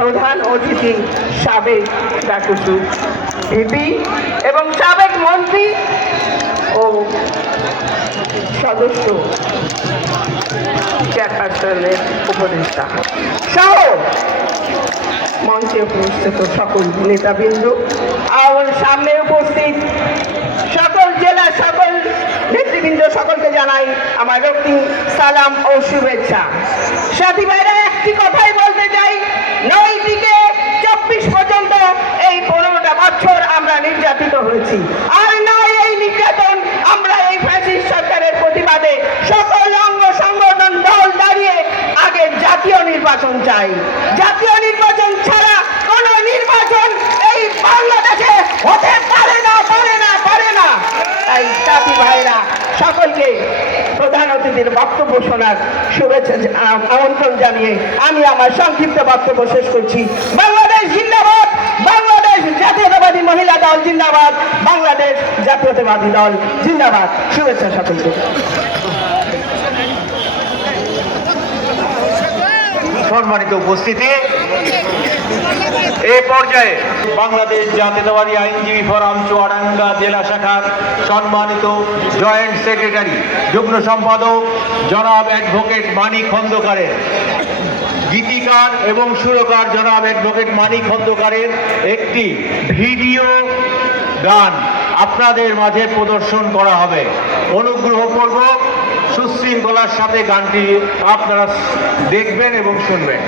প্রধান অতিথি সাবেক ডাকুসু ভিপি এবং সাবেক মন্ত্রী ও সদস্য চেয়ারপারসনের উপদেষ্টা। সহ মঞ্চে উপস্থিত সকল নেতাবৃন্দ, আর সামনে উপস্থিত সকল জেলা, সকল নেতৃবৃন্দ, সকলকে জানাই আমার রক্তিম সালাম ও শুভেচ্ছা। সাথী হয়েছি। আর নয় এই নির্যাতন, আমরা এই ফ্যাসিস্ট সরকারের প্রতিবাদে সকল অঙ্গ সংগঠন, দল দাঁড়িয়ে আগে জাতীয় নির্বাচন চাই। জাতীয় নির্বাচন ছাড়া কোন নির্বাচন এই বাংলাদেশে হতে পারে না পারে না পারে না। তাই সাথী ভাইরা, সকলকে প্রধান অতিথির বক্তব্য শোনার শুভেচ্ছা আমন্ত্রণ জানিয়ে আমি আমার সংক্ষিপ্ত বক্তব্য শেষ করছি। বাংলাদেশ জিন্দাবাদ বাংলাদেশ জাতীয়তাবাদী মহিলা দল জিন্দাবাদ বাংলাদেশ জাতীয়তাবাদী দল, জিন্দাবাদ। শুভেচ্ছা সকলকে। সম্মানিত উপস্থিতি। এ পর্যায়ে বাংলাদেশ জাতীয়তাবাদী আইনজীবী ফোরাম, চুয়াডাঙ্গা জেলা শাখার সম্মানিত জয়েন্ট সেক্রেটারি, যুগ্ম সম্পাদক জনাব অ্যাডভোকেট মানিক খন্দকারের। গীতিকার এবং সুরকার জনাব অ্যাডভোকেট মানিক খন্দকারের একটি ভিডিও গান আপনাদের মাঝে প্রদর্শন করা হবে। অনুগ্রহ করব সুশৃঙ্খলার সাথে গানটি আপনারা দেখবেন এবং শুনবেন।